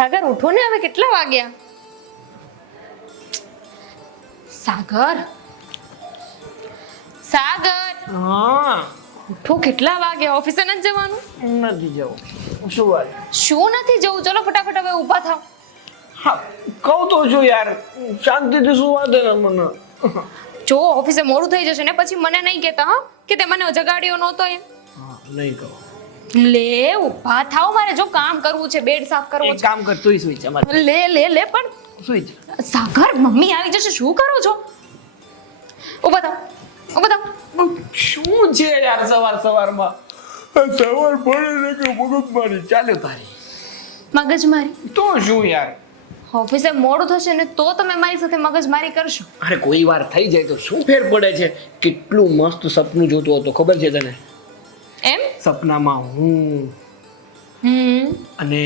સાગર ઉઠો ને, હવે કેટલા વાગ્યા? સાગર, સાગર હા, ઉઠો, કેટલા વાગ્યા? ઓફિસે નથી જવાનું? નથી જવું. શું વાત? શું નથી જવું? ચલો ફટાફટ હવે ઊભા થાવ. હા, કહું તો છું યાર, શાંતિથી શું વાત ને મને. જો ઓફિસે મોડું થઈ જશે ને પછી મને નહીં કહેતા, હા, કે તે મને જગાડ્યો નહોતો એમ. હા, નહીં કહું. લે ઊભા થાવ, મારે જો કામ કરવું છે, બેડ સાફ કરવો એક છે. કામ કર, તુંય સુઈ જા મારે. લે લે લે પણ સુઈ જા. સાગર, મમ્મી આવી જશે, શું કરો છો? ઊભા થાવ, ઊભા થાવ. શું છે યાર સવાર સવારમાં? સવાર પડે ને કે મગજ મારી ચાલે તારી. મગજ મારી તો શું યાર? ઓફિસે મોડું થશે ને તો તમે મારી સાથે મગજમારી કરશો. અરે કોઈ વાર થઈ જાય તો શું ફેર પડે છે? કેટલું મસ્ત સપનું જોતો હતો ખબર છે તને? એમ? સપનામાં હું અને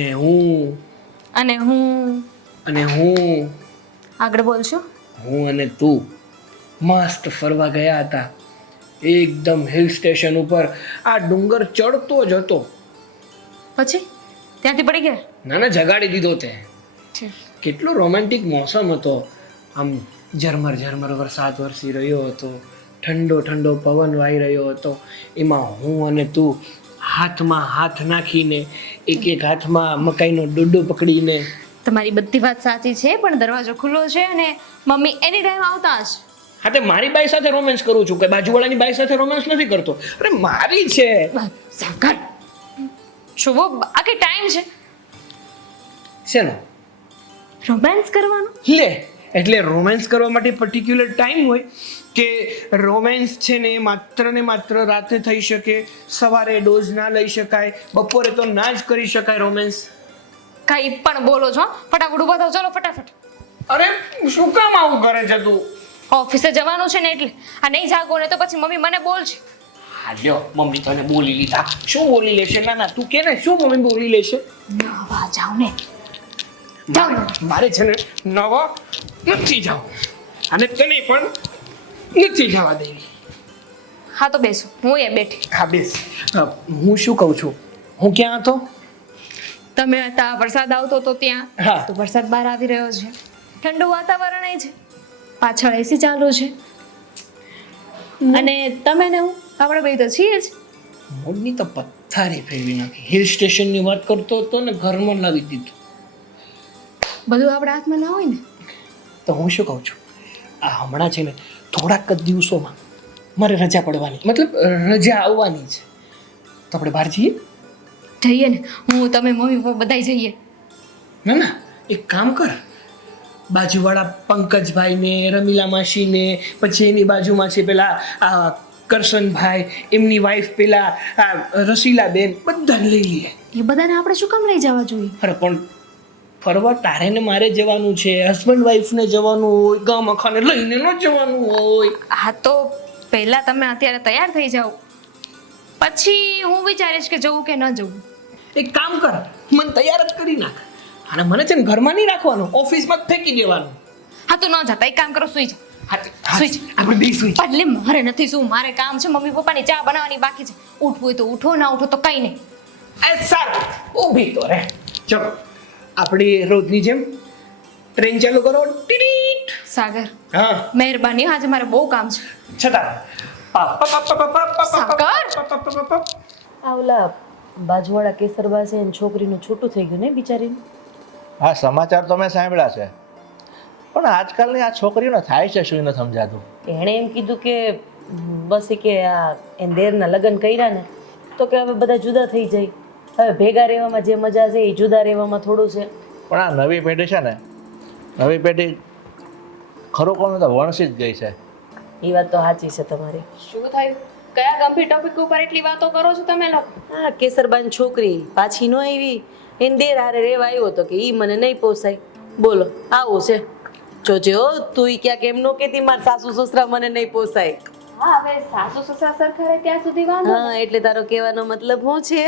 અને હું આગળ બોલશો. હું અને તું મસ્ત ફરવા ગયા હતા એકદમ હિલ સ્ટેશન ઉપર. આ ડુંગર ચડતો જ હતો. પછી ત્યાંથી પડી ગયા? ના ના, જગાડી દીધો તે. કેટલો રોમેન્ટિક મોસમ હતો. આમ ઝરમર ઝરમર વરસાદ વરસી રહ્યો હતો, ઠંડો ઠંડો પવન વાઈ રહ્યો હતો. એમાં હું અને તું હાથમાં હાથ નાખીને, એક એક હાથમાં મકાઈનો ડોડો પકડીને. તમારી બધી વાત સાચી છે, પણ દરવાજો ખુલ્લો છે અને મમ્મી એની ટાઈમ આવતા હશે. હા, તે મારી બાઈ સાથે રોમેન્સ કરું છું કે બાજુવાળાની બાઈ સાથે રોમેન્સ નથી કરતો? અરે મારી છે. સાગર, શુભ આ કે ટાઈમ છે શેનો? રોમાન્સ કરવાનો? લે, એટલે રોમેન્સ કરવા માટે પર્ટિક્યુલર ટાઈમ હોય કે રોમેન્સ છે ને માત્ર ને માત્ર રાતે થઈ શકે? સવારે ડોઝ ના લઈ શકાય, બપોરે તો ના જ કરી શકાય રોમેન્સ? કઈ પણ બોલો છો? ફટાફટ ઉભા થાવ, ચલો ફટાફટ. અરે શું કામ આવું કરે છે તું? ઓફિસે જવાનું છે ને એટલે. આ નહીં જાગો ને તો પછી મમ્મી મને બોલશે. હા લ્યો, મમ્મી તને બોલી લીધા. શું બોલી લેશે? ના ના, તું કે ને, શું મમ્મી બોલી લેશે? નવા જાવ ને. મારે છે ને નવા નથી જાવ, અને તને પણ નથી જવા દેવી. હા તો બેસો, હું એ બેઠી. હા બેસ. હું શું કહું છું, હું ક્યાં હતો? તમે હતા, વરસાદ આવતો તો ત્યાં. હા. તો વરસાદ બહાર આવી રહ્યો છે, ઠંડુ વાતાવરણ છે, પાછળ એસી ચાલુ છે, અને તમે ને હું આપણે બે તો છીએ જ. મૂડની તો પથ્થારી ફેરવી નાખી. હિલ સ્ટેશનની વાત કરતો હતો ને ઘરમાં લાવી દીધું. બધું આપણા હાથમાં ના હોય ને. તો હું શું કહું છું, આ હમણાં છે ને થોડાક જ દિવસોમાં મારે રજા પડવાની, મતલબ રજા આવવાની છે. તો આપણે બહાર જઈએ? જઈએ ને, હું તમે મમ્મી પપ્પા બધાય જઈએ. ના ના, એક કામ કર, બાજુવાળા પંકજભાઈ ને, રમીલા માસી ને, પછી એની બાજુમાં છે પેલા આ કરશનભાઈ, એમની વાઈફ પેલા આ રસીલાબેન, બધાને લઈ લઈએ. એ બધાને આપણે શું કામ લઈ જવા જોઈએ? અરે પણ ફરવા તારે ને મારે જવાનું છે, હસબન્ડ વાઈફને જવાનું હોય, ગામ આખાને લઈને ન જવાનું હોય. હા તો પહેલા તમે અત્યારે તૈયાર થઈ જાઓ, પછી હું વિચારીશ કે જવું કે ન જવું. એક કામ કર, મને તૈયાર જ કરી નાખ, અને મને છે ને ઘરમાં નહીં રાખવાનું, ઓફિસમાં જ ફેંકી દેવાનું. હા તો ન જતા, એક કામ કરો, સુઈ જાઓ. સુઈ જાઓ. આપણે બે સુઈ. એટલે મારે નથી શું, મારે કામ છે, મમ્મી પપ્પાની ચા બનાવવાની બાકી છે. ઉઠવું હોય તો ઉઠો, ના ઉઠો તો કઈ નહીં. સારું, ઊભી તો રે. ચલો આપણી રોજની જેમ ટ્રેન ચાલુ કરો. ટીડીટ. સાગર, હા, મહેરબાની, આજે મારે બહુ કામ છે. છતાં આ ઓલા બાજુવાળા કેસરબા છે એની છોકરીનું છૂટું થઈ ગયું ને બિચારીનું. હા, સમાચાર તો મેં સાંભળ્યા છે, પણ આજકાલની આ છોકરીઓને થાય છે શું નથી સમજાતું. એણે એમ કીધું કે બસ એ કે આ એને દેરના લગ્ન કર્યા ને તો કે હવે બધા જુદા થઈ જાય, હવે ભેગા રહેવામાં જે મજા છે એ જુદા રહેવામાં થોડું છે. પણ આ નવી પેઢી છે ને, નવી પેઢી ખરું કોણ તો વણસી જ ગઈ છે. એ વાત તો સાચી છે તમારી. શું થયું? કયા ગંભીર ટોપિક ઉપર એટલી વાતો કરો છો તમે લોકો? હા, કેસરબાની છોકરી પાછી ન આવી, એને દેર હારે રહેવા આવ્યો તો કે ઈ મને નહીં પોસાય. બોલો, આવું છે. જોજે હો, તું ક્યાંક એમ નો કહેતી મારા સાસુ સસરા મને નહીં પોસાય. હા, હવે સાસુ સસરા સરખા રહે ત્યાં સુધી વાંધો. હા, એટલે તારો કહેવાનો મતલબ શું છે?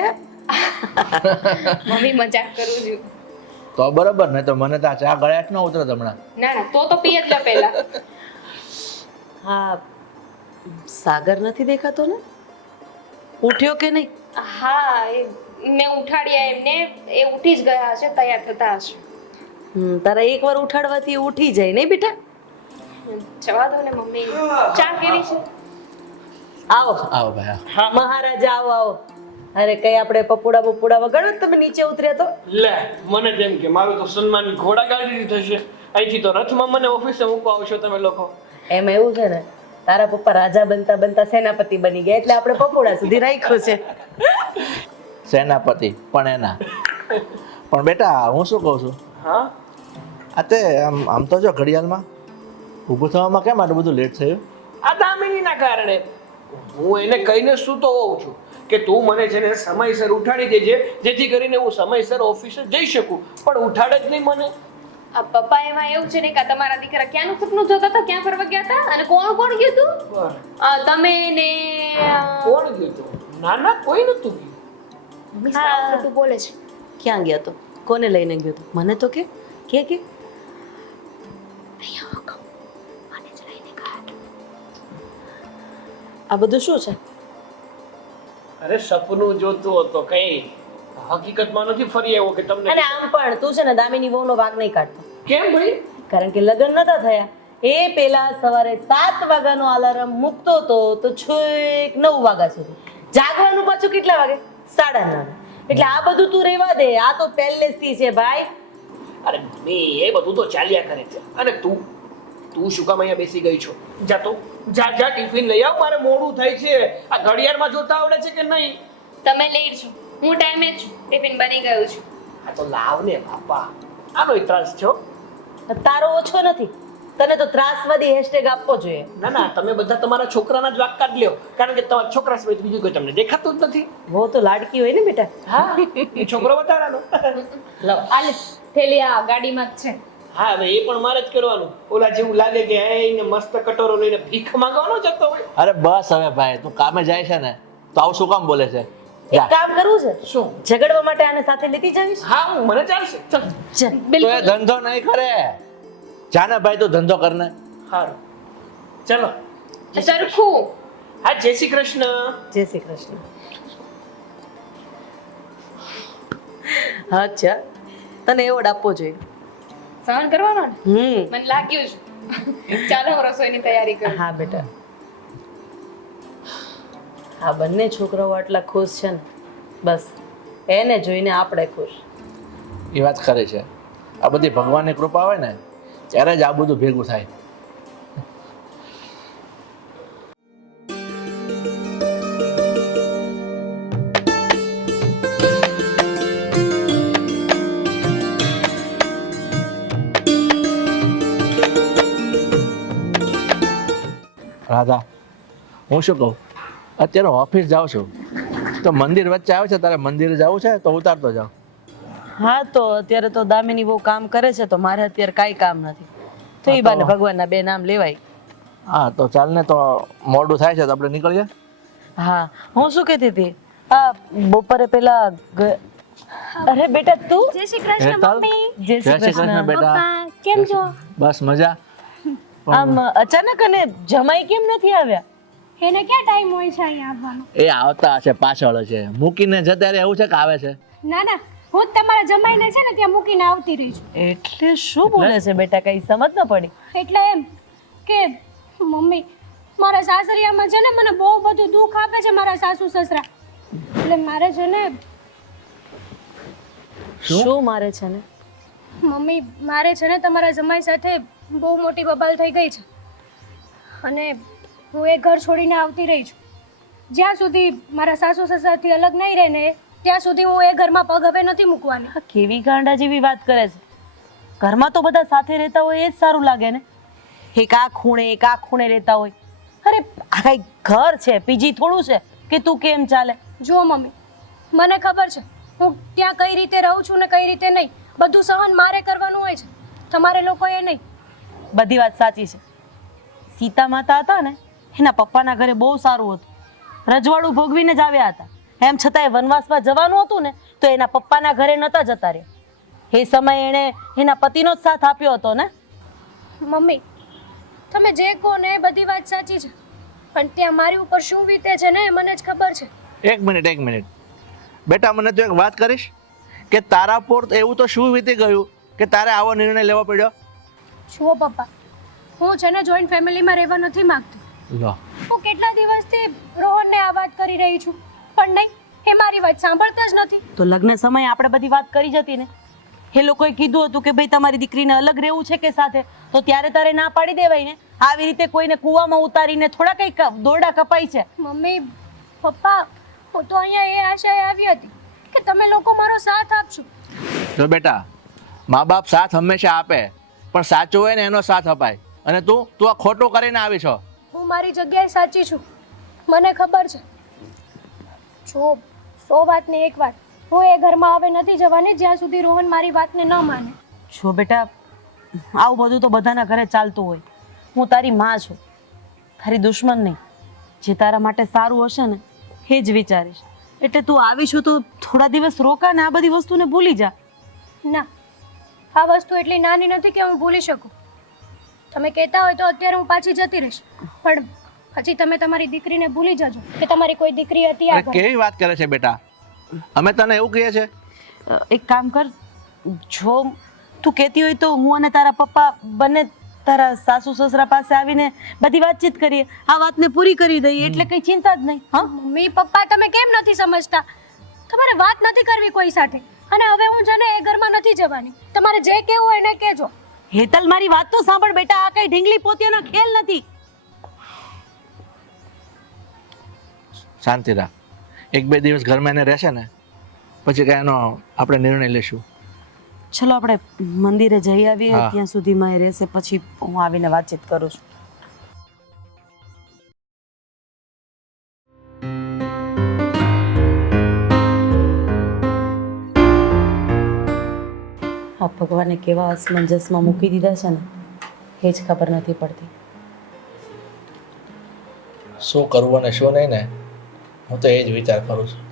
મમ્મી મજાક કરું છું. તો બરાબર ને, તો મને તો આ ચા ગળ્યા જ ન ઉતરે હમણાં. ના ના, તો પીએ જ લો પહેલા. હા, સાગર નથી દેખાતો ને? ઉઠ્યો કે નહીં? હા, એ મેં ઉઠાડ્યા એમને, એ ઉઠી જ ગયા હશે, તૈયાર થતા હશે. તારા એકવાર ઉઠાડવાથી એ ઉઠી જાય નહીં બેટા? જવા દો ને મમ્મી, ચા કેવી છે? આવો આવો ભાઈ હા મહારાજા આવો આવો. અરે કઈ આપણે પપોડા બપોડા વગાડો ને તમે નીચે ઉતર્યા તો? લે મને તેમ કે મારું તો સન્માન ઘોડાગાડી થશે. અહીંથી તો રથમાં મને ઓફિસે મૂકવા આવશો તમે લોકો. એમ એવું છે ને, તારા પપ્પા રાજા બનતા બનતા સેનાપતિ બની ગયા એટલે આપણે પપોડા સુધી રાખ્યો છે. સેનાપતિ પણ એના. પણ બેટા હું શું કહું છું, હા આ તે આમ તો જો ઘડિયાળમાં ઊભું થવામાં કેમ આટલું બધું લેટ થયું? આ દામિનીના કારણે. હું એને કહીને સૂતો હોઉં છું કે તું મને છે ને સમયસર ઉઠાડી દેજે, જેથી કરીને હું સમયસર ઓફિસે જઈ શકું, પણ ઉઠાડે જ નહીં મને. આ પપ્પા એમાં એવું છે ને કે તમારા દીકરા ક્યાંનું સપનું જોતા હતા, ક્યાં ફરવા ગયા હતા, અને કોણ કોણ ગયું તું? તમે ને કોણ ગયું તું? ના ના કોઈ નતું ગયું. મમ્મી સાવ ખોટું બોલે છે. ક્યાં ગયા તો? કોને લઈને ગયો તો? મને તો કે આ બધું શું છે? અરે સપનું જોતો હતો, કઈ હકીકતમાં નથી ફરી આવ્યો કે તમને. અને આમ પણ તું છે ને દામિની વહુનો ભાગ નહીં કાઢતો. કેમ ભાઈ? કારણ કે લગ્ન નતા થયા એ પેલા સવારે 7 વાગ્યાનો અલાર્મ મૂકતો તો છેક 9 વાગ્યા સુધી જાગવાનું. પાછું કેટલા વાગે? 9:30. એટલે આ બધું તું રહેવા દે, આ તો પહેલેથી છે ભાઈ. અરે મમ્મી એ બધું તો ચાલ્યા કરે છે. અને તું શું કામ અહીંયા બેસી ગઈ છો? જા તો જા ટિફિન લઈ આવ, મારે મોડું થાય છે. આ ઘડિયાળમાં જોતા આવડે છે કે નહીં? તમે લેટ છો, હું ટાઈમે જ છું, ટિફિન બની ગયું છે. આ તો લાવ ને બાપા, આનો ત્રાસ છો. તારો ઓછો નથી, તને તો ત્રાસવાદી હેશટેગ આપવો જોઈએ. ના ના, તમે બધા તમારા છોકરાના જ વાક કાઢ લ્યો, કારણ કે તમારા છોકરા સિવાય બીજું કોઈ તમને દેખાતું જ નથી. બહુ તો લાડકી હોય ને બેટા. હા એ છોકરો વધારાનો. લવ આલે થેલી આ ગાડીમાં જ છે. હા હવે એ પણ મારે જ કરવાનું. ઓલા જેવું લાગે કે એને મસ્ત કટોરો લઈને ભીખ માંગવાનો જતો હોય. અરે બસ હવે ભાઈ, તું કામે જાય છે ને તો આવું શું કામ બોલે છે? એક કામ કરવું છે? શું? ઝઘડવા માટે આને સાથે લેતી જાવીશ? હા મને ચાલશે. ચાલ ચાલ. તો એ ધંધો નહીં કરે. જાને ભાઈ તું ધંધો કરને. સારું ચલો. સરખું. હા જય શ્રી કૃષ્ણ. જય શ્રી કૃષ્ણ. અચ્છા, તને એવોર્ડ આપવો જોઈએ. સહન કરવાનો ને? હમ મને લાગ્યું છે. ચાલો હું રસોઈની તૈયારી કરું. હા બેટા, આ બંને છોકરાઓ આટલા ખુશ છે ને, બસ એને જોઈને આપણે ખુશ. એ વાત ખરી છે. આ બધી ભગવાનની કૃપા હોય ને ત્યારે જ આ બધું ભેગું થાય. રાધા, હું શું કહું, અત્યારે ઓફિસ જાઉં છું તો મંદિર વચ્ચે આવે છે, તારે મંદિરે જવું છે તો ઉતારતો જાઉં. હા તો અત્યારે તો દામિની બહુ કામ કરે છે તો મારે અત્યારે કાંઈ કામ નથી, તો એ બાને ભગવાનના 2 નામ લેવાય. હા તો ચાલ ને, તો મોડું થાય છે તો આપણે નીકળીએ. હા હું શું કહેતી હતી, આ બપોરે પેલા અરે બેટા તું જય શ્રી કૃષ્ણ હેતલ, મમ્મી. જય શ્રી કૃષ્ણ બેટા. પપ્પા કેમ છો? બસ મજા. આમ અચાનક અને જમાઈ કેમ નથી આવ્યા? એને ક્યાં ટાઈમ હોય છે અહીંયા આવવાનો? એ આવતા હશે, પાછળ છે, મૂકીને જતા રહે એવું છે કે આવે છે? ના ના, હું જ તમારા જમાઈને છે ને ત્યાં મૂકીને આવતી રહી છું. એટલે શું બોલે છે બેટા, કઈ સમજ ન પડી. એટલે એમ કે મમ્મી, મારા સાસરિયામાં છે ને મને બહુ બધું દુઃખ આપે છે મારા સાસુ સસરા. એટલે મારે છે ને શું મારે છે ને? મમ્મી, મારે છે ને તમારા જમાઈ સાથે બહુ મોટી બબાલ થઈ ગઈ છે અને હું એ ઘર છોડીને આવતી રહી છું. જ્યાં સુધી મારા સાસુ સસરાથી અલગ નહીં રહે ને ત્યાં સુધી હું એ ઘરમાં પગ હવે નથી મૂકવાની. આ કેવી ગાંડા જેવી વાત કરે છે? ઘરમાં તો બધા સાથે રહેતા હોય એ જ સારું લાગે ને. એક આ ખૂણે રહેતા હોય. અરે આ કઈ ઘર છે, પીજી થોડું છે કે તું કેમ ચાલે? જુઓ મમ્મી, મને ખબર છે હું ત્યાં કઈ રીતે રહું છું ને કઈ રીતે નહીં. બધું સહન મારે કરવાનું હોય છે, તમારે લોકોએ નહીં. બધી વાત સાચી છે. સીતા માતા હતા ને, એના પપ્પાના ઘરે બહુ સારું હતું, રજવાડું ભોગવીને જ આવ્યા હતા. એમ છતાંય વનવાસમાં જવાનું હતું ને તો એના પપ્પાના ઘરે નતા જતા રહ્યા. એ સમયે એણે એના પતિનો જ સાથ આપ્યો હતો ને. મમ્મી, તમે જે કહો ને એ બધી વાત સાચી છે, પણ ત્યાં મારી ઉપર શું વીતે છે ને એ મને જ ખબર છે. એક મિનિટ. બેટા મને તું એક વાત કરીશ કે તારા પર એવું તો શું વીતી ગયું કે તારે આવો નિર્ણય લેવો પડ્યો? જુઓ પપ્પા, હું છે ને જોઈન્ટ ફેમિલીમાં રહેવા નથી માંગતી. લો, હું કેટલા દિવસથી રોહનને આ વાત કરી રહી છું, પણ નહીં, એ મારી વાત સાંભળતા જ નથી. તો લગ્ન સમયે આપણે બધી વાત કરી જ હતી ને. એ લોકોએ કીધું હતું કે ભાઈ તમારી દીકરીને અલગ રહેવું છે કે સાથે, તો ત્યારે તારે ના પાડી દેવાય ને. આવી રીતે કોઈને કૂવામાં ઉતારીને થોડા કંઈક દોરડા કપાય છે. મમ્મી, પપ્પા, હું તો અહીંયા એ આશાએ આવી હતી કે તમે લોકો મારો સાથ આપશો. જો બેટા, મા બાપ સાથ હંમેશા આપે, પણ સાચું હોય ને એનો સાથ અપાય. અને તું આ ખોટું કરીને આવી છો. હું મારી જગ્યાએ સાચી છું, મને ખબર છે. જો 100 વાતની એક વાત, હું એ ઘરમાં હવે નથી જવાની જ્યાં સુધી રોહન મારી વાતને ન માને. જો બેટા, આવું બધું તો બધાના ઘરે ચાલતું હોય. હું તારી માં છું, તારી દુશ્મન નહીં. જે તારા માટે સારું હશે ને એ જ વિચારીશ. એટલે તું આવી છું તો થોડા દિવસ રોકા ને આ બધી વસ્તુને ભૂલી જા. ના, આ વસ્તુ એટલી નાની નથી કે હું ભૂલી શકું. તમે કહેતા હોય તો અત્યારે હું પાછી જતી રહીશ, પણ પછી તમે તમારી દીકરીને ભૂલી જજો કે તમારી કોઈ દીકરી હતી આ અરે ઘરે. કેવી વાત કરે છે બેટા? અમે તને એવું કહીએ છે? એક કામ કર, જો તું કહેતી હોય તો હું અને તારા પપ્પા બંને તારા સાસુ સસરા પાસે આવીને બધી વાતચીત કરીએ, આ વાતને પૂરી કરી દઈએ, એટલે કઈ ચિંતા જ નહીં. હા, મમ્મી પપ્પા, તમે કેમ નથી સમજતા? તમારે વાત નથી કરવી કોઈ સાથે, અને હવે હું છે ને એ ઘરમાં નથી જવાની. તમારે જે કહેવું હોય એને કહેજો. હેતલ, મારી વાત તો સાંભળ બેટા, આ કઈ ઢીંગલી પોતિયાનો ખેલ નથી. શાંતિ રાખ. 1-2 દિવસ ઘરમાં એને રહેશે ને પછી કઈ એનો આપણે નિર્ણય લેશું. ચલો આપણે મંદિરે જઈ આવીએ, હા. ત્યાં સુધીમાં એ રહેશે, પછી હું આવીને વાતચીત કરું છું. આ ભગવાને કેવા અસમંજસમાં મૂકી દીધા છે ને એ જ ખબર નથી પડતી. શું કરવું અને શું નહીં ને, હું તો એ જ વિચાર કરું છું.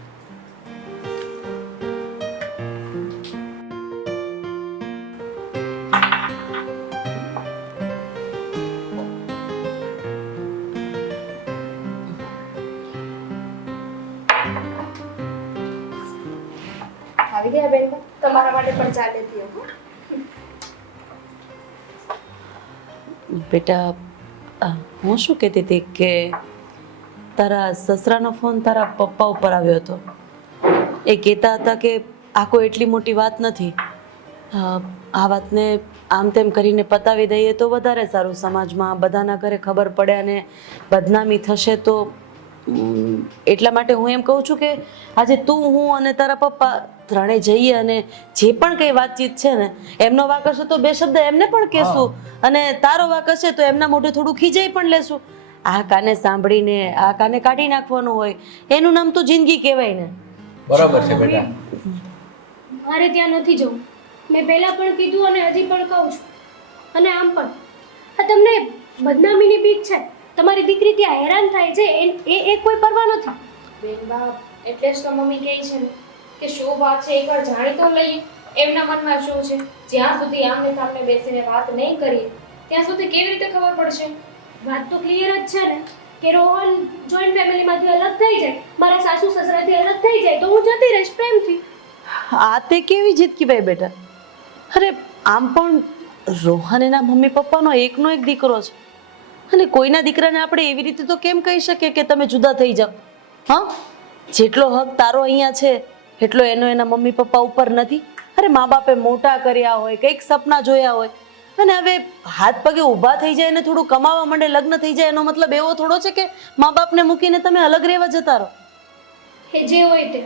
આવી ગયા બેન, તમારા માટે પણ ચા લેતી આવું. બેટા, હું શું કહેતી હતી કે તારા સસરાનો ફોન તારા પપ્પા ઉપર આવ્યો હતો. એ કહેતા હતા કે આ કોઈ એટલી મોટી વાત નથી, આ વાતને આમ તેમ કરીને પતાવી દઈએ તો વધારે સારું. સમાજમાં બધાના ઘરે ખબર પડે અને બદનામી થશે તો એટલા માટે હું એમ કહું છું કે આજે તું, હું અને તારા પપ્પા ત્રણેય જઈએ અને જે પણ કંઈ વાતચીત છે ને, એમનો વાંક હશે તો 2 શબ્દ એમને પણ કહેશું, અને તારો વાંક હશે તો એમના મોઢે થોડું ખીજાઈ પણ લેશું. આ કાને સાંભળીને આ કાને કાઢી નાખવાનું હોય, એનું નામ તો જિંદગી કહેવાય ને. બરાબર છે બેટા. મારે ત્યાં નથી જવું. મેં પહેલા પણ કીધું અને હજી પણ કહું છું. અને આમ પણ આ તમને બદનામીની બીક છે. તમારી દીકરી ત્યાં હેરાન થાય છે એ કોઈ પરવા નથી. બેન બાપ, એટલે જ તો મમ્મી કહે છે ને કે શું વાત છે એકવાર જાણી તો લઈએ એમના મનમાં શું છે. જ્યાં સુધી આમને સામને બેસીને વાત નહીં કરીએ ત્યાં સુધી કેવી રીતે ખબર પડશે? વાત તો ક્લિયર જ છે ને કે રોહન જોઈન્ટ ફેમિલીમાંથી અલગ થઈ જાય, મારા સાસુ સસરાથી અલગ થઈ જાય તો હું જતી રહીશ પ્રેમથી. આ તે કેવી જીત કહેવાય બેટા? અરે આમ પણ રોહન એના મમ્મી પપ્પાનો એકનો એક દીકરો છે, અને કોઈના દીકરાને આપણે એવી રીતે તો કેમ કહી શકીએ કે તમે જુદા થઈ જાઓ? હા, જેટલો હક તારો અહીંયા છે એટલો એનો એના મમ્મી પપ્પા ઉપર નથી. અરે મા બાપે મોટા કર્યા હોય, કંઈક સપના જોયા હોય, અને હવે હાથ પગે ઊભા થઈ જાય ને થોડું કમાવા માંડે, લગ્ન થઈ જાય, એનો મતલબ એવો થોડો છે કે મા બાપને મૂકીને તમે અલગ રહેવા જતા રહો. એ જે હોય તે,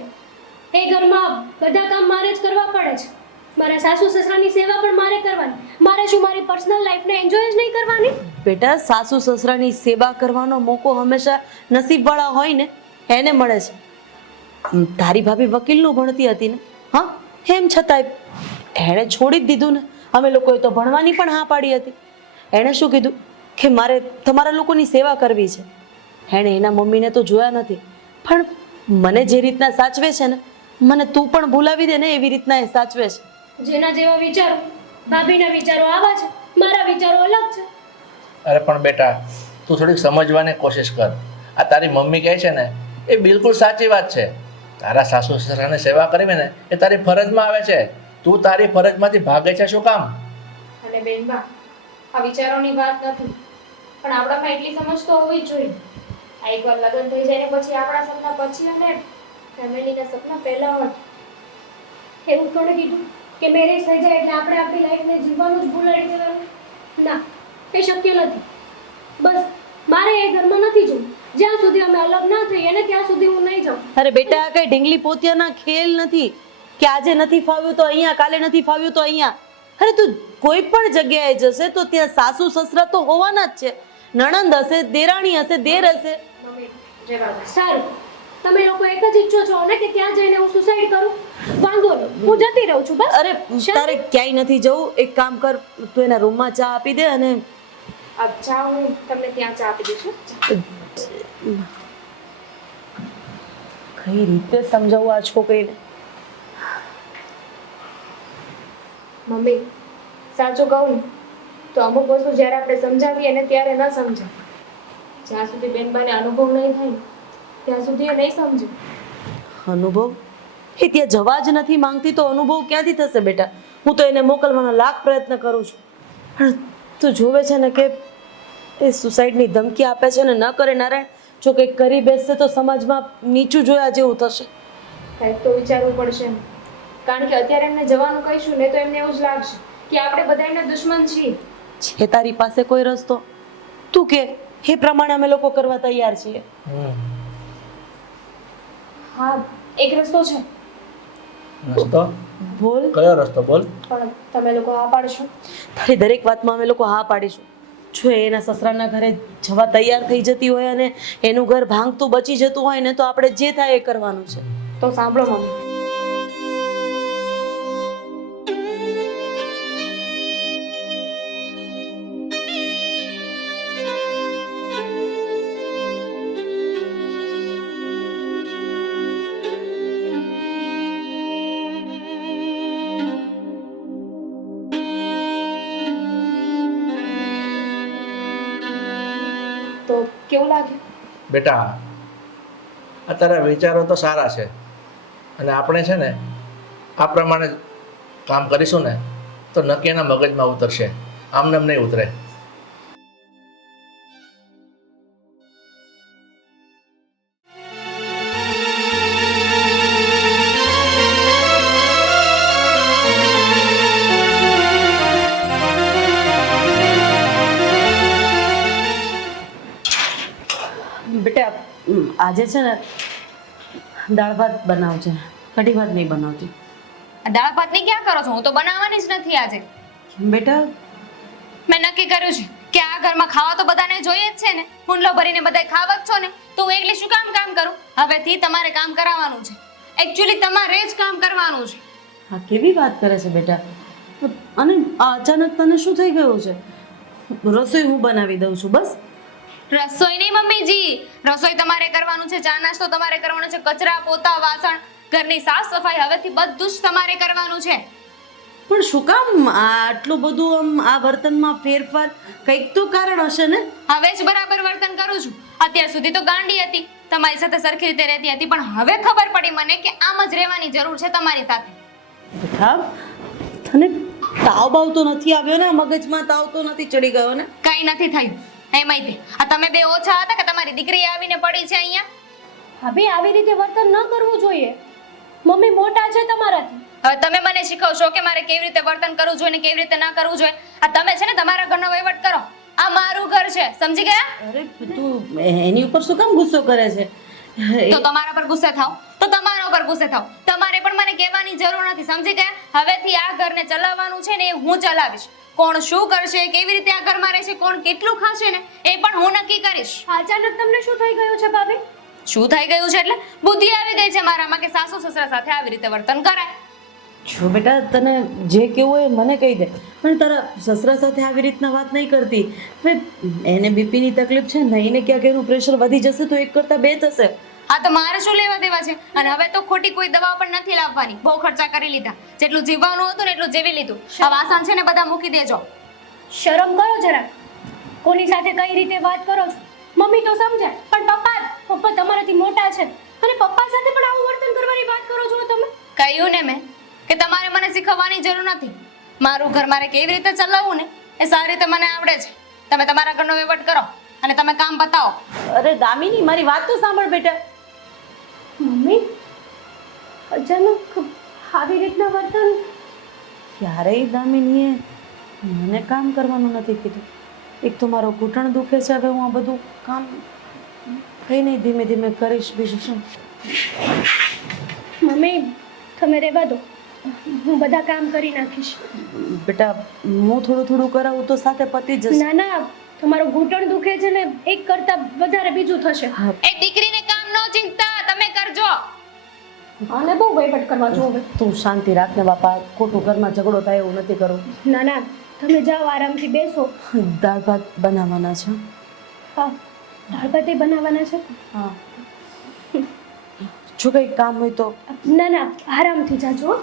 એ ઘરમાં બધા કામ મારે જ કરવા પડે છે. મારા સાસુ સસરાની સેવા પણ મારે કરવાની. મારે શું મારી પર્સનલ લાઈફને એન્જોય જ નહીં કરવાની? બેટા, સાસુ સસરાની સેવા કરવાનો મોકો હંમેશા નસીબવાળા હોય ને એને મળે છે. તારી ભાભી વકીલનું ભણતી હતી ને, હા, એમ છતાંય એણે છોડી જ દીધું ને. અમે લોકોએ તો ભણવાની પણ હા પાડી હતી. એણે શું કીધું કે મારે તમારા લોકોની સેવા કરવી છે. એણે એના મમ્મીને તો જોયા નથી, પણ મને જે રીતના સાચવે છે ને, મને તું પણ ભૂલાવી દે ને એવી રીતના એ સાચવે છે. જેના જેવા વિચારો, ભાભીના વિચારો આવા છે, મારા વિચારો અલગ છે. અરે પણ બેટા, તું થોડીક સમજવાની કોશિશ કર. આ તારી મમ્મી કહે છે ને એ બિલકુલ સાચી વાત છે. તારા સાસુ સસરાને સેવા કરવી ને એ તારી ફરજમાં આવે છે. તું તારી ફરજમાંથી ભાગે છે શું કામ? અને બેનબા, આ વિચારોની વાત નથી, પણ આપણામાં એટલી સમજ તો હોવી જ જોઈએ. આ એકવાર લગ્ન થઈ જાય ને પછી આપણા સપના પછી અને ફેમિલીના સપના પહેલા હોય. એવું કોણે કીધું કે મેરેજ થઈ જાય એટલે આપણે આપણી લાઈફને જીવવાનું જ ભૂલાડી દેવાનું? ના, એ શક્ય નથી. બસ મારે એ ઘરમાં નથી જવું. જ્યાં સુધી અમે અલગ ના થઈએ ને ત્યાં સુધી હું નહીં જાઉં. અરે બેટા, આ કઈ ઢીંગલી પોતિયાના ખેલ નથી કે આજે નથી ફાવ્યું તો અહીંયા, કાલે નથી ફાવ્યું તો અહીંયા. અરે તું કોઈ પણ જગ્યાએ જશે તો ત્યાં સાસુ સસરા તો હોવાના જ છે. નણંદ હશે, દેરાણી હશે, દેર હશે. મમ્મી રહેવા દો. સારું, તમે લોકો એક જ ઈચ્છો છો ને કે ત્યાં જઈને હું સુસાઇડ કરું? વાંધો નહીં, હું જતી રહું છું બસ. અરે તારે ક્યાંય નથી જવું. એક કામ કર, તું એના રૂમમાં ચા આપી દે અને આ ચા હું તમને ત્યાં ચા આપી દઈશું. કઈ રીતે સમજાવવું આ છોકરીને? મમ્મી સાચું કહું ને તો અમુક વસ્તુ જ્યારે આપણે સમજાવીએ ને ત્યારે ન સમજાય. જ્યાં સુધી બેનબાને અનુભવ નહીં થાય ને ત્યાં સુધી એ નહીં સમજે. અનુભવ? એ ત્યાં જવા જ નથી માંગતી તો અનુભવ ક્યાંથી થશે બેટા? હું તો એને મોકલવાનો લાખ પ્રયત્ન કરું છું, પણ તું જોવે છે ને કે એ સુસાઇડની ધમકી આપે છે ને ન કરે નારાયણ. જો કંઈક કરી બેસશે તો સમાજમાં નીચું જોયા જેવું થશે. કંઈક તો વિચારવું પડશે ને, કારણ કે અત્યારે એમને જવાનું કહીશું ને તો એમને એવું જ લાગશે કે આપણે બધા એમના દુશ્મન છીએ. છે તારી પાસે કોઈ રસ્તો? તું કે એ પ્રમાણે અમે લોકો કરવા તૈયાર છીએ. હા, એક રસ્તો છે, રસ્તો? બોલ. કયો રસ્તો? બોલ. પણ તમે લોકો આ પાડશો? તારી દરેક વાતમાં અમે લોકો હા પાડીશું. જો એ એના સસરાના ઘરે જવા તૈયાર થઈ જતી હોય અને એનું ઘર ભાંગતું બચી જતું હોય ને તો આપણે જે થાય એ કરવાનું છે. તો સાંભળો મમ્મી, તો કેવું લાગે? બેટા, આ તારા વિચારો તો સારા છે અને આપણે છે ને આ પ્રમાણે કામ કરીશું ને તો નક્કી એના મગજમાં ઉતરશે, આમને એમ નહીં ઉતરે. બેટા આજે છે ને દાળ ભાત બનાવજે, કઢી ભાત નહીં બનાવતી. દાળ ભાતની ક્યાં કરો છો? હું તો બનાવવાની જ નથી આજે. બેટા મેં નક્કી કર્યું છે કે આ ઘરમાં ખાવા તો બધાને જોઈએ જ છે ને. હુંડલો ભરીને બધાય ખાવા જ છો ને, તો હું એકલી શું કામ કરું? હવેથી તમારે કામ કરાવવાનું છે. એકચ્યુઅલી તમારે જ કામ કરવાનું છે. હા, કેવી વાત કરે છે બેટા? અને આ અચાનક તને શું થઈ ગયું છે? રસોઈ હું બનાવી દઉં છું બસ. રસોઈ નહીં મમ્મીજી, રસોઈ તમારે કરવાનું છે, ચા નાસ્તો તમારે કરવાનો છે, કચરા પોતા વાસણ ઘરની સાફ સફાઈ હવેથી બધું જ તમારે કરવાનું છે. પણ શું કામ આટલું બધું આમ આ વર્તનમાં ફેરફાર? કંઈક તો કારણ હશે ને? હવે જ બરાબર વર્તન કરું છું. અત્યાર સુધી તો ગાંડી હતી, તમારી સાથે સરખી રીતે રહેતી હતી, પણ હવે ખબર પડી મને કે આમ જ રહેવાની જરૂર છે તમારી સાથે. બેટા તને તાવ બાવ તો નથી આવ્યો ને? મગજમાં તાવ તો નથી ચડી ગયો ને? કઈ નથી થયું. એમાંય તે આ તમે બે ઓછા હતા કે તમારી દીકરી આવીને પડી છે અહીંયા? ભાભી, આવી રીતે વર્તન ન કરવું જોઈએ. મમ્મી મોટા છે તમારાથી. હવે તમે મને શીખવશો કે મારે કેવી રીતે વર્તન કરવું જોઈએ ને કેવી રીતે ના કરવું જોઈએ? આ તમે છે ને તમારા ઘરનો વહીવટ કરો. આ મારું ઘર છે, સમજી ગયા? અરે તું એની ઉપર શું કામ ગુસ્સો કરે છે? તો તમારા પર ગુસ્સે થાવ તો તમારા ઉપર ગુસ્સે થાવ. તમારે પણ મને કહેવાની જરૂર નથી, સમજી ગયા? હવેથી આ ઘરને ચલાવવાનું છે ને એ હું ચલાવીશ. કોણ શું કરશે, કેવી રીતે આ ઘરમાં રહેશે, કોણ કેટલું ખાશે ને એ પણ હું નક્કી કરીશ. અચાનક તમને શું થઈ ગયું છે ભાભી? શું થઈ ગયું છે એટલે બુદ્ધિ આવી ગઈ છે મારામાં કે સાસુ સસરા સાથે આવી રીતે વર્તન કરાય. જો બેટા, તને જે કેવું હોય મને કહી દે, પણ તારા સસરા સાથે આવી રીતના વાત નહીં કરતી. હવે એને બીપીની તકલીફ છે, નહીં ને ક્યાંક એનું પ્રેશર વધી જશે તો એક કરતાં બે થશે. આ તો મારે શું લેવા દેવા છે? અને હવે તો ખોટી કોઈ દવા પણ નથી લાવવાની. બહુ ખર્ચા કરી લીધા, જેટલું જીવવાનું હતું ને એટલું જીવી લીધું. આ વાસણ છે ને બધા મૂકી દેજો. શરમ કરો જરા. કોની સાથે કઈ રીતે વાત કરો છો? મમ્મી તો સમજાય, પણ પપ્પા તમારાથી મોટા છે અને પપ્પા સાથે પણ આવું વર્તન કરવાની કે તમારે મને શીખવવાની જરૂર નથી. મારું ઘર મારે કેવી રીતે ચલાવવું ને એ સારી રીતે મને આવડે છે. તમે તમારા ઘરનો વહીવટ કરો અને તમે કામ બતાવો. અરે દામિની, મારી વાત તો સાંભળ બેટા. મમ્મી અચાનક આવી રીતના વર્તન. ક્યારેય દામિનીએ મને કામ કરવાનું નથી કીધું. એક તો મારો ઘૂંટણ દુખે છે, હવે હું આ બધું કામ કઈ નહીં ધીમે ધીમે કરીશ, બીજું શું. મમ્મી તમે રહેવા દો, હું બધા કામ કરી નાખીશ. બેટા હું થોડું થોડું કરાવું તો સાથે પતી જશે. ના ના, તમારો ઘૂંટણ દુખે છે ને એક કરતા વધારે બીજું થશે. એ દીકરીને કામ નો ચિંતા તમે કરજો. આને બહુ વહીવટ કરવા જોવે. તું શાંતિ રાખ ને બાપા, ખોટું ઘરમાં ઝઘડો થાય એવું નથી કરવું. ના ના, તમે જાઓ આરામથી બેસો. દાળ ભાત બનાવવાના છે. હા, દાળ ભાત બનાવવાના છે. હા, જો કંઈ કામ હોય તો. ના ના, આરામથી જાજો.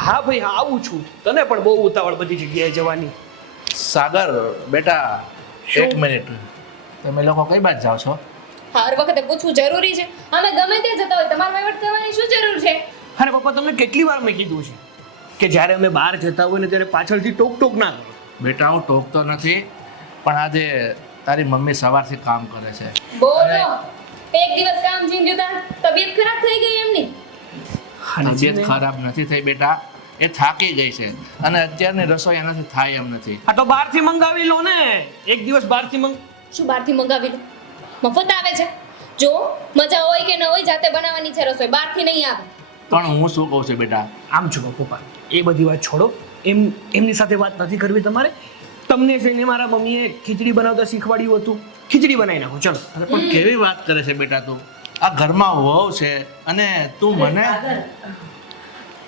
હા ભાઈ, હા આવું છું. તને પણ બહુ ઉતાવળ બધી જગ્યાએ જવાની. સાગર બેટા, એક મિનિટ, તમે લોકો કઈ બાજુ જાઓ છો? હર વખતે પૂછવું જરૂરી છે? અમે ગમે તે જતા હોય, તમારે વહીવટ કરવાની શું જરૂર છે? અરે પપ્પા, તમને કેટલી વાર મેં કીધું છે કે જ્યારે અમે બહાર જતા હોય ને ત્યારે પાછળથી ટોક ટોક ના કરો. બેટા હું ટોકતો નથી, પણ આજે તારી મમ્મી સવારથી કામ કરે છે. બોલો, એક દિવસ કામ જીંદ્યું તા તબિયત ખરાબ થઈ ગઈ એમની. તબિયત ખરાબ નથી થઈ બેટા, એ થાકી ગઈ છે અને અત્યારની રસોઈ એનાથી થાય એમ નથી. આ તો બહારથી મંગાવી લો ને. એક દિવસ બહારથી શું બહારથી મંગાવી લે? મફત આવે છે? જો મજા હોય કે ન હોય, જાતે બનાવવાની છે રસોઈ, બહારથી નહીં આવે. પણ હું શું કહું છું બેટા, આમ છો પપ્પા, એ બધી વાત છોડો. એમની સાથે વાત નથી કરવી તમારે. તમને છે ને મારા મમ્મીએ ખીચડી બનાવતા શીખવાડ્યું હતું, ખીચડી બનાવી નાખો ચલો. અરે પણ કેવી વાત કરે છે બેટા તું? આ ઘરમાં વહુ છે અને તું મને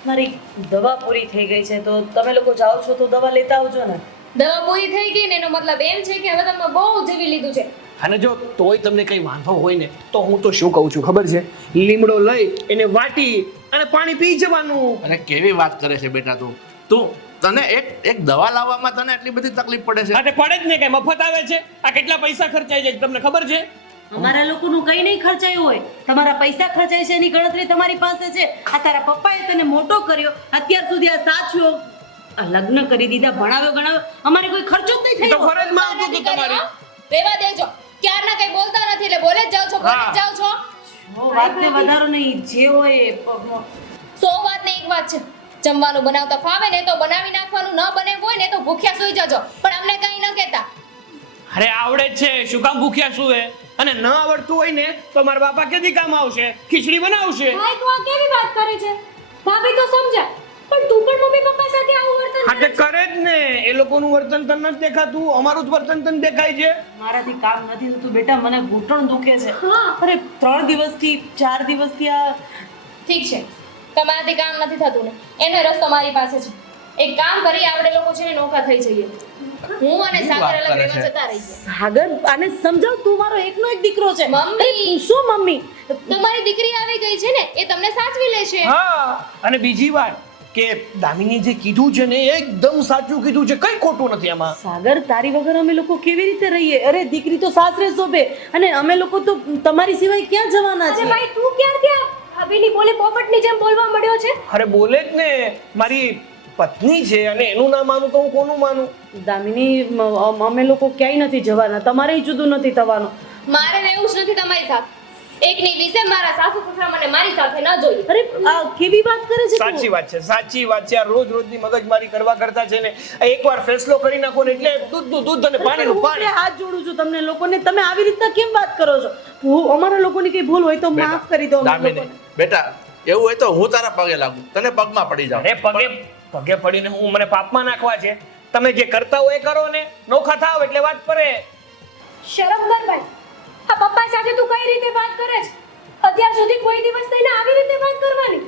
મારી દવા પૂરી થઈ ગઈ છે, તો તમે લોકો જાઓ છો તો દવા લેતા આવજો ને. દવા પૂરી થઈ ગઈ ને એનો મતલબ એમ છે કે હવે તમે બહુ જીવી લીધું છે. અને જો તોય તમને કઈ વાંધો હોય ને તો હું તો શું કહું છું ખબર છે? લીમડો લઈ એને વાટી અને પાણી પી જવાનું. અરે કેવી વાત કરે છે બેટા તું તને એક દવા લાવવામાં તને એટલી બધી તકલીફ પડે છે? આ તે પડે જ ને, કઈ મફત આવે છે? આ કેટલા પૈસા ખર્ચાઈ જાય તમને ખબર છે? અમારા લોકોનું કઈ નહીં ખર્ચાયું હોય. તમારા પૈસા ખર્ચાય છે એની ગણતરી તમારી પાસે છે. આ તારા પપ્પાએ તને મોટો કર્યો, અત્યાર સુધી આ સાચવ્યો, આ લગ્ન કરી દીધા, ભણાવ્યો ગણાવ્યો, અમારે કોઈ ખર્ચો જ નહીં એ તો થયો. ફરજમાં આવતું હતું તમારી. રેવા દેજો, ક્યારના કઈ બોલતા નથી એટલે બોલે જ જાવ છો, બોલે જ જાવ છો. વાતને વધારો નહીં, જે હોય એ પગમાં. 100 વાત ને એક વાત છે, જમવાનું બનાવતા ફાવે ને તો બનાવી નાખવાનું, ન બને હોય ને તો ભૂખ્યા સૂઈ જજો, પણ અમને કઈ ન કહેતા. અરે આવડે જ છે, શું કામ ભૂખ્યા શું હે? અને ન આવડતું હોય ને તો મારા બાપા કેદી કામ આવશે? ખીચડી બનાવશે. ભાઈ તું આ કેવી વાત કરે છે? ભાભી તો સમજા, પણ તું પણ મમ્મી પપ્પા સાથે આવું વર્તન હા તે કરે જ ને. એ લોકોનું વર્તન તને નથી દેખાતું, અમારું જ વર્તન તને દેખાય છે. મારાથી કામ નથી થતું બેટા, મને ઘૂંટણ દુખે છે. હા. અરે 3 દિવસથી 4 દિવસથી આ ઠીક છે, તમારાથી કામ નથી થતું ને, એનો રસ્તો મારી પાસે છે. એક કામ કરી, આપણે લોકો છે ને નોખા થઈ જઈએ. હું અને સાગર અલગ રહેવા જતા રહીએ. સાગર, આને સમજાવ, તું મારો એકનો એક દીકરો છે. મમ્મી. શું મમ્મી? તમારી દીકરી આવી ગઈ છે ને, એ તમને સાચવી લેશે. હા, અને બીજી વાત કે દામિની જે કીધું છે ને એકદમ સાચું કીધું છે, કઈ ખોટું નથી આમાં. સાગર, તારી વગર અમે લોકો કેવી રીતે રહીએ? અરે દીકરી તો સાસરે શોભે, અને અમે લોકો તો તમારી સિવાય ક્યાં જવાના અરે છે? ભાઈ તું ક્યારથી આ ભાભીની બોલે પોપટની જેમ બોલવા મળ્યો છે? અરે બોલે જ ને, મારી પત્ની છે અને એનું ના માનું તો હું કોનું માનું? દામિની, અમે લોકો ક્યાંય નથી જવાના, તમારે જુદું નથી થવાનું. મારે રહેવું જ નથી તમારી સાથે. એકની વિશે મારા સાસુ સસરા મને મારી સાથે ન જોઈએ. અરે આ કેવી વાત કરે છે તું? સાચી વાત છે, સાચી વાત છે. આ રોજ રોજની મગજમારી કરવા કરતા છે ને એકવાર ફેસલો કરી નાખો ને એટલે દૂધનું દૂધ અને પાણીનું હું પાણી. એટલે હાથ જોડું છું તમને લોકોને, તમે આવી રીતના કેમ વાત કરો છો? અમારા લોકોની કઈ ભૂલ હોય તો માફ કરી દો અમને દામિની, લોકોને. બેટા એવું હોય તો હું તારા પગે લાગુ, તને પગમાં પડી જાઉં. અરે પગે પડીને હું મને પાપમાં નાખવા છે? તમે જે કરતા હોય એ કરો ને, નોખા થાવ એટલે વાત પરે. શરમ કર ભાઈ, આ પપ્પા સાથે તું કઈ રીતે વાત કરે છે? અત્યાર સુધી કોઈ દિવસ થઈને આવી રીતે વાત કરવાની?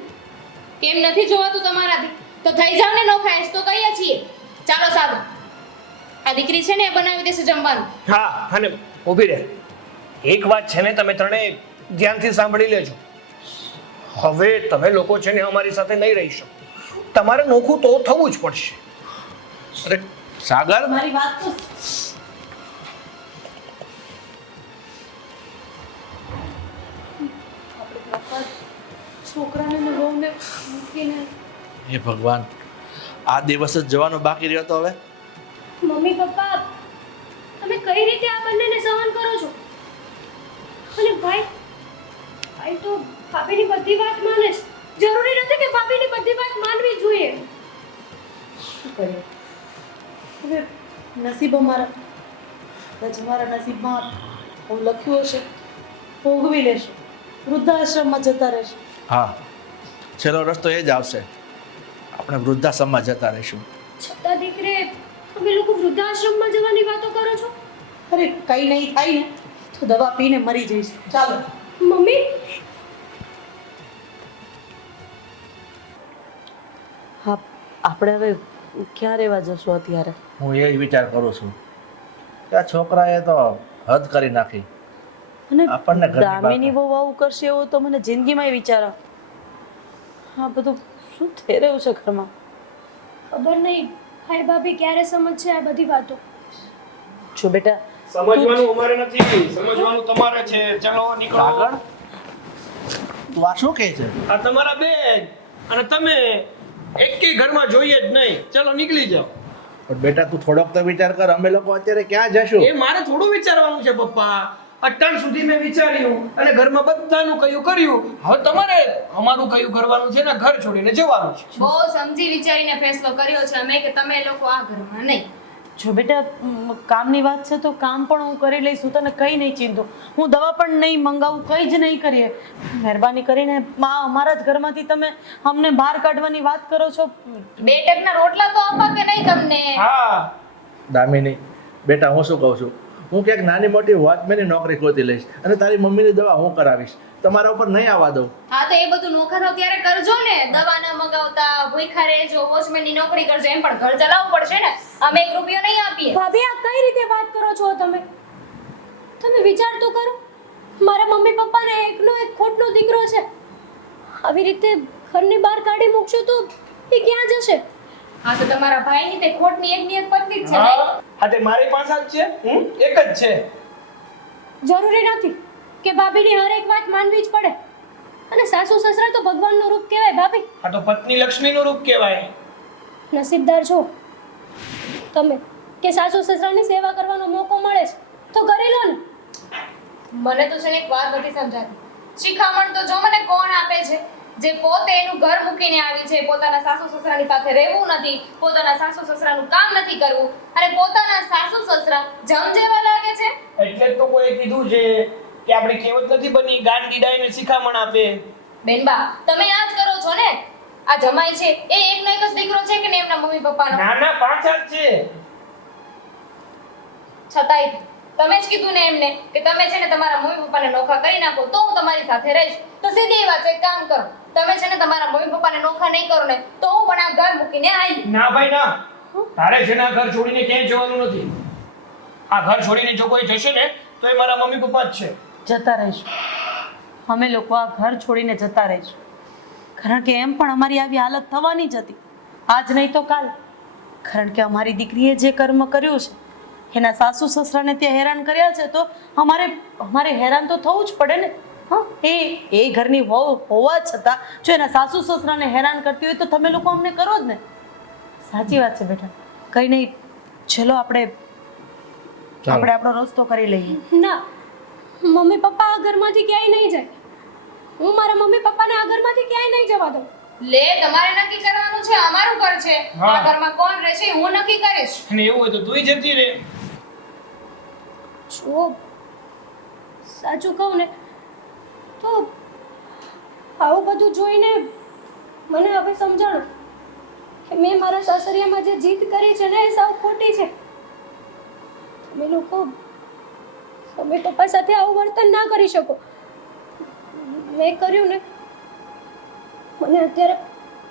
કેમ નથી જોવાતું તમારાથી? તો થઈ જાવ ને નોખા, એસ તો કહીએ છીએ. ચાલો સાગર, આ દીકરી છે ને એ બનાવી દેશે જમવાનું. હા, અને ઊભી રહે. એક વાત છે ને તમે ત્રણેય ધ્યાનથી સાંભળી લેજો. હવે તમે લોકો છે ને અમારી સાથે નહીં રહી શકો. તમારે નોખું તો થવું જ પડશે. અરે સાગર, મારી વાત તો આપણે પપ્પા છોકરાને ને વહુને મૂકીને હે ભગવાન, આ દિવસ જ જવાનો બાકી રહ્યો તો હવે. મમ્મી પપ્પા તમે કઈ રીતે આ બંનેને સહન કરો છો? અને ભાઈ તો ભાભીની બધી વાત માને છે. જરૂરી નથી કે ભાભીની બધી વાત માનવી જોઈએ. શું કરીએ? હવે નસીબ અમારા, કદાચ અમારા નસીબમાં હું લખ્યું હશે ભોગવી લેશું, વૃદ્ધાશ્રમમાં જતા રહેશું. હા, છેલ્લો રસ્તો એ જ આવશે. આપણે વૃદ્ધાશ્રમમાં જતા રહીશું. છતાં દીકરે તમે લોકો વૃદ્ધાશ્રમમાં જવાની વાતો કરો છો? અરે કંઈ નહીં થાય ને તો દવા પીને મરી જઈશું. ચાલો. મમ્મી હા, આપણે હવે ક્યાં રહેવા જશું અત્યારે? હું એ વિચાર કરું છું કે આ છોકરાએ તો હદ કરી નાખી. અને આપણને ઘરની બહાર દામિની બહુ આવું કરશે એવું તો મને જિંદગીમાં વિચારો. હા, બધું શું થઈ રહ્યું છે ઘરમાં? ખબર નહીં ભાઈ ભાભી ક્યારે સમજશે આ બધી વાતો. જો બેટા, સમજવાનું અમારે નથી, સમજવાનું તમારે છે. ચલો નીકળો. સાગર, તું આ શું કહે છે? આ તમારા બેન અને તમે એકેય ઘરમાં જોઈએ જ નહીં. ચલો નીકળી જાઓ. પણ બેટા તું થોડોક તો વિચાર કર, અમે લોકો અત્યારે ક્યાં જશું? એ મારે થોડું વિચારવાનું છે પપ્પા. અત્યાર સુધી મેં વિચાર્યું અને ઘરમાં બધાનું કયું કર્યું. હવે તમારે અમારું કયું કરવાનું છે ને ઘર છોડીને જવાનું છે. બહુ સમજી વિચારીને ફેસલો કર્યો છે અમે કે તમે લોકો આ ઘરમાં નહીં. જો બેટા, કામની વાત છે તો કામ પણ હું કરી લઈશું, તને કંઈ નહીં ચિંતો. હું દવા પણ નહીં મંગાવું, કંઈ જ નહીં કરીએ. મહેરબાની કરીને અમારા જ ઘરમાંથી તમે અમને બહાર કાઢવાની વાત કરો છો. 2 ટકના રોટલા તો આપા કે નહીં તમને? હા, દામિની, બેટા હું શું કહું છું, હું ક્યાંક નાની મોટી વોચમેનની નોકરી ગોતી લઈશ અને તારી મમ્મીની દવા હું કરાવીશ. તમારા ઉપર નહીં આવવા દઉં. હા તો એ બધું નોખા થાવ ત્યારે કરજો ને. દવા ન મગાવતા, ભૂખ્યા રહેજો, વોચમેનની નોકરી કરજો, એમ પણ ઘર ચલાવવું પડશે ને. અમે 1 રૂપિયો નહીં આપીએ. ભાભી આ કઈ રીતે વાત કરો છો તમે? તમે વિચાર તો કરો. મારા મમ્મી પપ્પાને એકનો એક ખોટનો દીકરો છે. આવી રીતે ઘરની બહાર કાઢી મૂકશો તો એ ક્યાં જશે? હા તો તમારા ભાઈની તે ખોટની એકની એક પત્ની જ છે ને? હા, હા તે મારી પાસે જ છે. એક જ છે. જરૂરી નથી કે ભાભીની હર એક વાત માનવી જ પડે. અને સાસુ સસરા તો ભગવાનનું રૂપ કહેવાય ભાભી. આ તો પત્ની લક્ષ્મીનું રૂપ કહેવાય. નસીબદાર છો તમે કે સાસુ સસરાની સેવા કરવાનો મોકો મળે છે તો કરી લો ને. મને તો છે ને એક વાત નથી સમજાતી. શિખામણ તો જો મને કોણ આપે છે? જે પોતે એનું ઘર મૂકીને આવી છે, પોતાના સાસુ સસરાની સાથે રહેવું નથી, પોતાના સાસુ સસરાનું કામ નથી કરવું, અને પોતાના સાસુ સસરા જમ જેવા લાગે છે. એટલે જ તો કોઈ કીધું છે કે આપણી કહેવત નથી બની, ગાંડી ડાઈને શિખામણ આપે. બેનબા તમે આ જ કરો છો ને. આ જમાઈ છે એ એકનો એક જ દીકરો છે કે ને એમના મમ્મી પપ્પાનો? ના ના, 5 જ છે. છતાંય તમે જ કીધું ને એમને કે તમે છે ને તમારા મમ્મી પપ્પાને નોખા કરી નાખો તો હું તમારી સાથે રહીશ. તો સીધી વાત છે, એક કામ કરો, તમે છે ને તમારા મમ્મી પપ્પાને નોખા નહીં કરો ને તો હું પણ આ ઘર મૂકીને આવી. ના ભાઈ ના, તારે છે ને આ ઘર છોડીને ક્યાંય જવાનું નથી. આ ઘર છોડીને જો કોઈ જશે ને તો એ મારા મમ્મી પપ્પા જ છે. જતા રહીશું. અમે લોકો આ ઘર છોડીને જતા રહીશું. કારણ કે એમ પણ અમારી આવી હાલત થવાની જ હતી, આજ નહીં તો કાલ. કારણ કે અમારી દીકરીએ જે કર્મ કર્યું છે, એના સાસુ સસરાને ત્યાં હેરાન કર્યા છે, તો અમારે હેરાન તો થવું જ પડે ને. હા, એ ઘરની હોવા છતાં જો એના સાસુ સસરાને હેરાન કરતી હોય તો તમે લોકો અમને કરો જ ને. સાચી વાત છે બેટા, કંઈ નહીં, ચલો આપણે આપણો રસ્તો કરી લઈએ. ના, મમ્મી પપ્પા આ ઘરમાંથી ક્યાંય નહીં જાય. હું મારા મમ્મી પપ્પાને આ ઘરમાંથી ક્યાંય નહીં જવા દઉં. લે તમારે નક્કી કરવાનું છે, અમારું ઘર છે. હા. આ ઘરમાં કોણ રહેશે હું નક્કી કરીશ. અને એવું હોય તો તુંય જતી રહે. જો સાચું કહું ને તો આવું બધું જોઈને મને હવે સમજાણું કે મેં મારા સાસરિયામાં જે જીત કરી છે ને એ સાવ ખોટી છે. તમે લોકો મમ્મી પપ્પા સાથે આવું વર્તન ના કરી શકો. મેં કર્યું ને, મને અત્યારે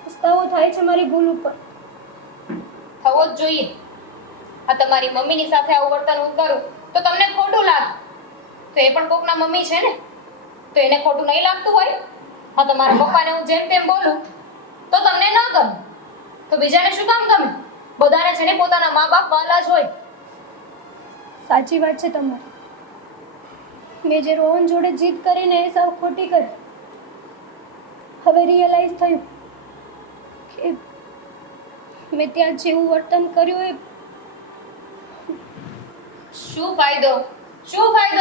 પસ્તાવો થાય છે મારી ભૂલ ઉપર. થવો જ જોઈએ. આ તમારી મમ્મીની સાથે આવું વર્તન હું કરું તો તમને ખોટું લાગે તો એ પણ કોકના મમ્મી છે ને, તો એને ખોટું નહીં લાગતું હોય. હા, તમારા પપ્પાને હું જેમ તેમ બોલું તો તમને ન ગમે તો બીજાને શું કામ ગમે? બધાને છે ને પોતાના મા બાપ વાલા જ હોય. સાચી વાત છે તમારી. મેં જે રોહન જોડે જીદ કરીને એ સાવ ખોટી કરી. હવે રિયલાઇઝ થયું કે મેં ત્યાં જેવું વર્તન કર્યું એ શું ફાયદો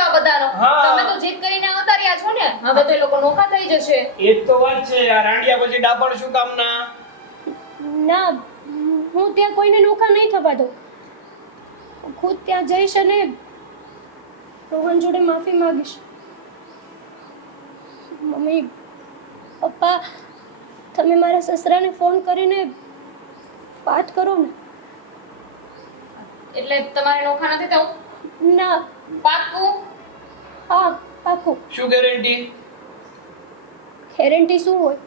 આ બધાનો? હા. તમે તો જીદ કરીને આવતા રહ્યા છો ને, હવે તો એ લોકો નોખા થઈ જશે. એ જ તો વાત છે. આ રાંડિયા પછી ડાપણ શું કામના? ના, હું ત્યાં કોઈને નોખા નહીં થવા દઉં. હું ખુદ ત્યાં જઈશ અને રોહન જોડે માફી માંગીશ. મમ્મી, પપ્પા, તમે મારા સસરાને ફોન કરીને વાત કરો ને. એટલે તમારે નોખા નથી થવું? ના, પાક્કું? હા, પાકું. શું ગેરંટી? ગેરંટી શું હોય?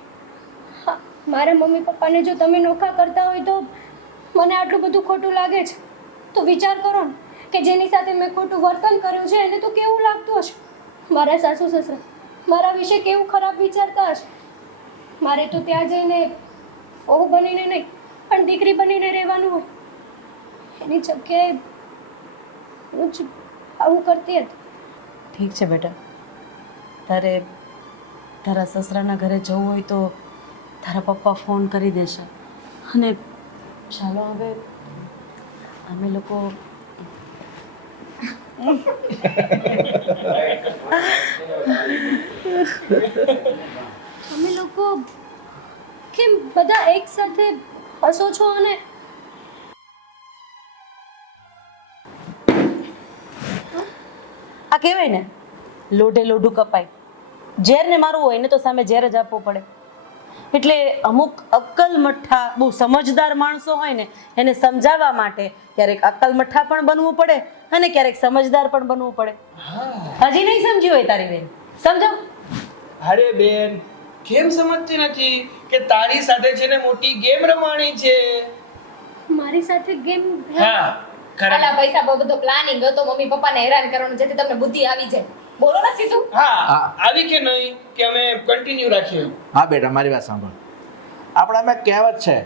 હા, મારા મમ્મી પપ્પાને જો તમે નોખા કરતા હોય તો મને આટલું બધું ખોટું લાગે છે. તો વિચાર કરો ને કે જેની સાથે મેં ખોટું વર્તન કર્યું છે એને તો કેવું લાગતું હશે. મારા સાસુ સસરા મારા વિશે કેવું ખરાબ વિચારતા હશે. મારે તો ત્યાં જઈને વહુ બનીને નહીં પણ દીકરી બનીને રહેવાનું હોય. એની જગ્યાએ હું જ આવું કરતી હતી. ઠીક છે બેટા, તારે તારા સસરાના ઘરે જવું હોય તો તારા પપ્પા ફોન કરી દેશે. અને ચાલો હવે અમે લોકો અમે લોકો કેમ બધા એક સાથે હસો છો અને આ કહેવાય ને લોઢે લોઢું કપાય. ઝેરને મારવું હોય ને તો સામે ઝેર જ આપવું પડે. એટલે અમુક અક્કલમઠ્ઠા બહુ સમજદાર માણસો હોય ને એને સમજાવવા માટે ક્યારેક અક્કલમઠ્ઠા પણ બનવું પડે અને ક્યારેક સમજદાર પણ બનવું પડે. હજી નહીં સમજી હોય તારી બેન, સમજાવ. અરે બેન, કેમ સમજતી નથી કે તારી સાથે છે ને મોટી ગેમ રમાણી છે? મારી સાથે ગેમ હા, ખરા. આલા પૈસા બહુ બધો પ્લાનિંગ હતો મમ્મી પપ્પાને હેરાન કરવાનું, જેથી તમને બુદ્ધિ આવી જાય. બોલો ને સીધું. હા, હા. આવી કે નહીં કે અમે કન્ટિન્યુ રાખીએ? હા બેટા, મારી વાત સાંભળ. આપણામાં એક કહેવત છે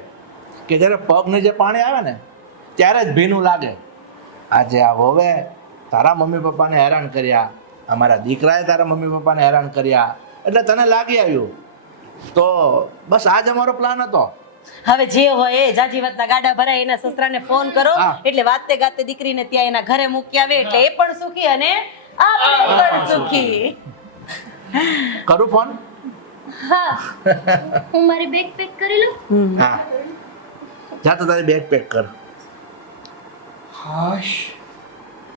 કે જ્યારે પગ નીચે પાણી આવે ને ત્યારે જ ભીનું લાગે. આજે આ વહુએ તારા મમ્મી પપ્પાને હેરાન કર્યા, અમારા દીકરાએ તારા મમ્મી પપ્પાને હેરાન કર્યા, એટલે તને લાગી આવ્યું. તો બસ આ જ અમારો પ્લાન હતો. હવે જે હોય એ જાજી વાતના ગાડા ભરાય એના સસરાને ફોન કરો હા. એટલે વાતે ગાતે દીકરીને ત્યાં એના ઘરે મૂકી આવે એટલે એ પણ સુખી અને આપણે પણ સુખી. કરું ફોન? હા, હું મારી બેગ પેક કરી લઉં. હા, જા તો તારી બેગ પેક કર. હાશ,